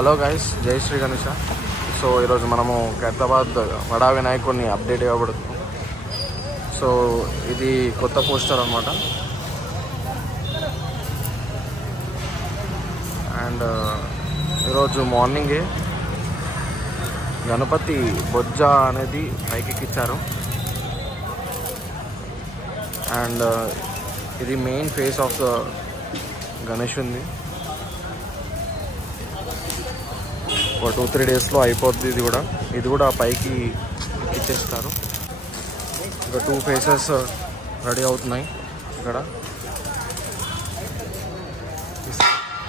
Hello guys, జై Shri Ganesha. So ఈరోజు మనము ఖైరతాబాద్ వడా వినాయకుడిని అప్డేట్ ఇవ్వబడుతున్నాం. సో ఇది కొత్త పోస్టర్ అనమాట. అండ్ ఈరోజు మార్నింగే గణపతి బొజ్జ అనేది పైకి ఎక్కించారు. అండ్ ఇది main face of the Ganesh ఉంది. ఒక 2-3 డేస్లో అయిపోద్ది. ఇది కూడా పైకి ఎక్కిచ్చేస్తారు. ఇంకా 2 ఫేసెస్ రెడీ అవుతున్నాయి ఇక్కడ.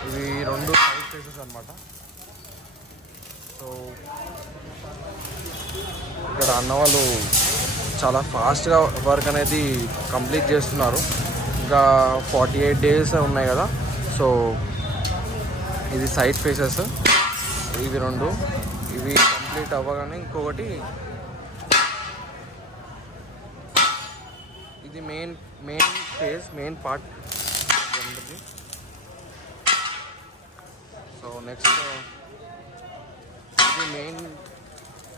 ఇవి 2 సైడ్ ఫేసెస్ అనమాట. సో ఇక్కడ అన్నవాళ్ళు చాలా ఫాస్ట్గా వర్క్ అనేది కంప్లీట్ చేస్తున్నారు. ఇంకా 48 డేస్ ఉన్నాయి కదా. సో ఇది సైడ్ ఫేసెస్, ఇవి 2 ఇవి కంప్లీట్ అవ్వగానే ఇంకొకటి ఇది మెయిన్ ఫేస్, మెయిన్ పార్ట్ ఉంటుంది. సో నెక్స్ట్ ఇది మెయిన్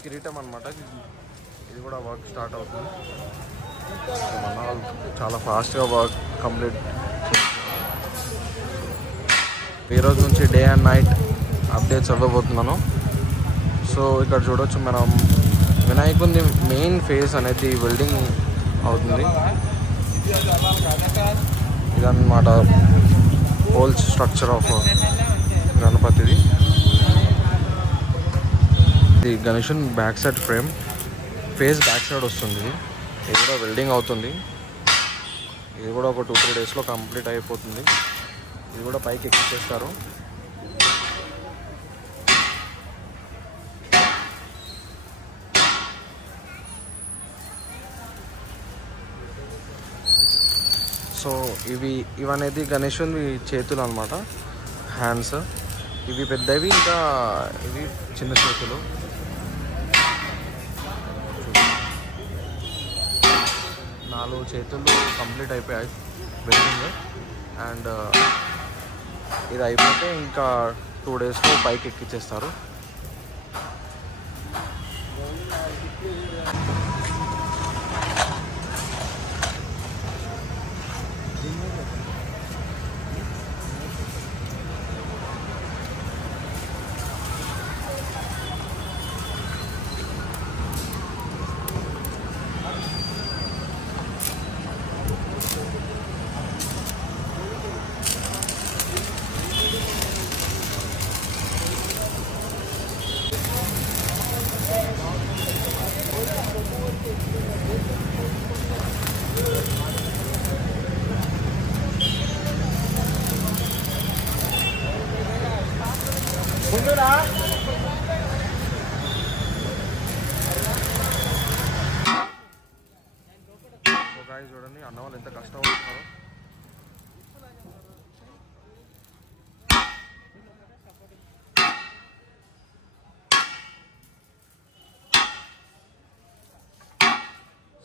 కిరీటం అనమాట. ఇది కూడా వర్క్ స్టార్ట్ అవుతుంది. మన వాళ్ళు చాలా ఫాస్ట్గా వర్క్ కంప్లీట్. ఈరోజు నుంచి డే అండ్ నైట్ అప్డేట్స్ ఇవ్వబోతున్నాను. సో ఇక్కడ చూడవచ్చు, మనం వినాయకుడి మెయిన్ ఫేస్ అనేది వెల్డింగ్ అవుతుంది. ఇదన్నమాట హోల్ స్ట్రక్చర్ ఆఫ్ గణపతిది. ఇది గణేశుని back side frame, face back side వస్తుంది. ఇది కూడా వెల్డింగ్ అవుతుంది. ఇది కూడా ఒక 2-3 డేస్లో కంప్లీట్ అయిపోతుంది. ఇది కూడా పైకి ఎక్కించేస్తారు. సో ఇవనేది గణేశుని చేతులు అనమాట, హ్యాండ్స్. ఇవి పెద్దవి, ఇంకా ఇవి చిన్న చేతులు. 4 చేతులు కంప్లీట్ అయిపోయాయి వెల్డింగ్. అండ్ ఇది అయిపోతే ఇంకా 2 డేస్లో పైకి ఎక్కించేస్తారు. చూడండి అన్నవాళ్ళు ఎంత కష్టపడుతున్నారు.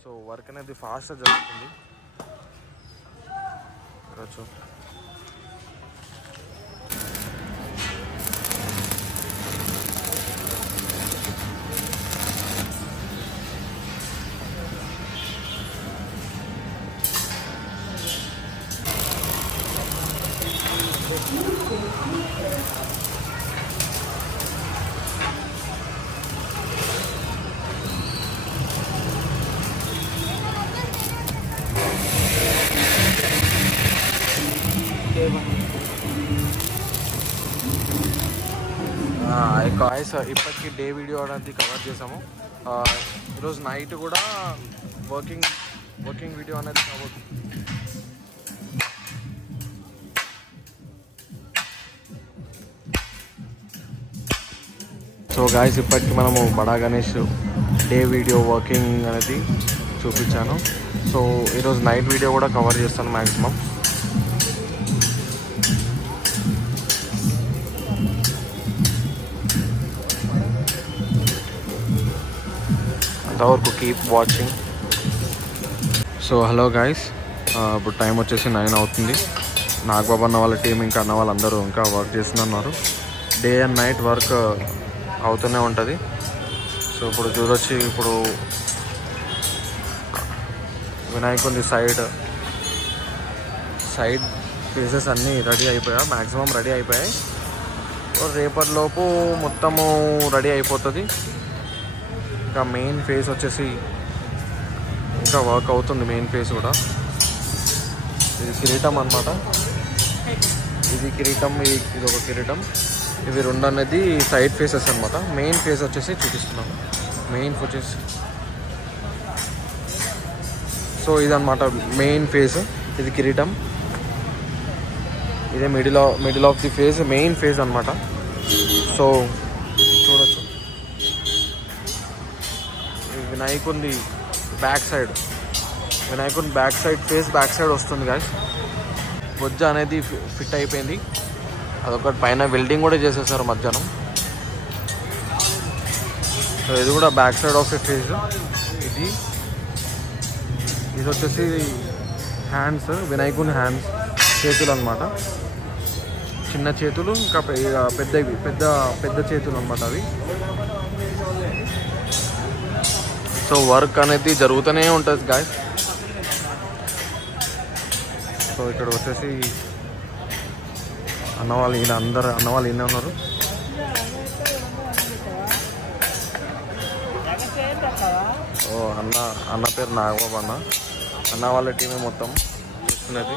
సో వర్క్ అనేది ఫాస్ట్గా జరుగుతుంది. చూడొచ్చు. గాయ్స్, ఇప్పటికీ డే వీడియో అనేది కవర్ చేసాము. ఈరోజు నైట్ కూడా వర్కింగ్ వీడియో అనేది కవర్. సో గాయ్స్, ఇప్పటికి మనము బడా గణేష్ డే వీడియో వర్కింగ్ అనేది చూపించాను. సో ఈరోజు నైట్ వీడియో కూడా కవర్ చేస్తాను మ్యాక్సిమం. అంతవరకు keep watching. So hello guys, ఇప్పుడు టైం వచ్చేసి 9 అవుతుంది. నాగబాబు అన్న వాళ్ళ టీం ఇంకా అన్న వాళ్ళందరూ ఇంకా వర్క్ చేస్తున్నారు. డే అండ్ నైట్ వర్క్ అవుతూనే ఉంటుంది. సో ఇప్పుడు చూడొచ్చు, ఇప్పుడు వినాయకుడి సైడ్ ఫేసెస్ అన్నీ రెడీ అయిపోయాయి, మ్యాక్సిమం రెడీ అయిపోయాయి. రేపటిలోపు మొత్తము రెడీ అయిపోతుంది. ఇంకా మెయిన్ ఫేస్ వచ్చేసి ఇంకా వర్క్ అవుతుంది. మెయిన్ ఫేస్ కూడా ఇది కిరీటం అన్నమాట. ఇది కిరీటం, ఇది ఒక కిరీటం. ఇవి రెండు అనేది సైడ్ ఫేసెస్ అనమాట. మెయిన్ ఫేస్ వచ్చేసి చూపిస్తున్నాం. మెయిన్ వచ్చేసి సో ఇదన్నమాట మెయిన్ ఫేస్. ఇది కిరీటం, ఇదే middle of the face, main face అనమాట. సో చూడొచ్చు, వినాయకుడి back side face back side వస్తుంది గాయ్స్. బొజ్జ అనేది ఫిట్ అయిపోయింది. అదొకటి పైన వెల్డింగ్ కూడా చేసేసారు మధ్యాహ్నం. సో ఇది కూడా back side of the face. ఇది వచ్చేసి హ్యాండ్స్, వినాయకుని హ్యాండ్స్, చేతులు అనమాట. చిన్న చేతులు, ఇంకా పెద్ద చేతులు అనమాట అవి. సో వర్క్ అనేది జరుగుతూనే ఉంటుంది గాయ్స్. సో ఇక్కడ వచ్చేసి అన్నవాళ్ళు ఈయన ఉన్నారు. ఓ అన్న పేరు నాగబాబు అన్న వాళ్ళ టీమే మొత్తం చూస్తున్నది.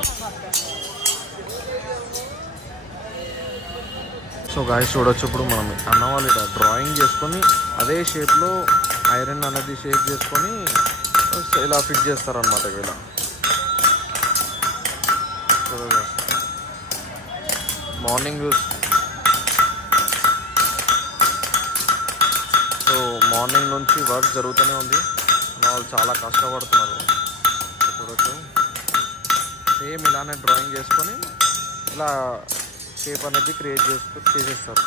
సో గాయస్ చూడొచ్చు, ఇప్పుడు మనం అన్న వాళ్ళు ఇలా డ్రాయింగ్ చేసుకొని అదే షేప్లో ఐరన్ అనేది షేప్ చేసుకొని ఇలా ఫిట్ చేస్తారనమాట ఇలా. మార్నింగ్ నుంచి వర్క్ జరుగుతూనే ఉంది. వాళ్ళు చాలా కష్టపడుతున్నారు. చూడొచ్చు, సేమ్ ఇలానే డ్రాయింగ్ చేసుకొని ఇలా షేప్ అనేది క్రియేట్ చేసేస్తారు.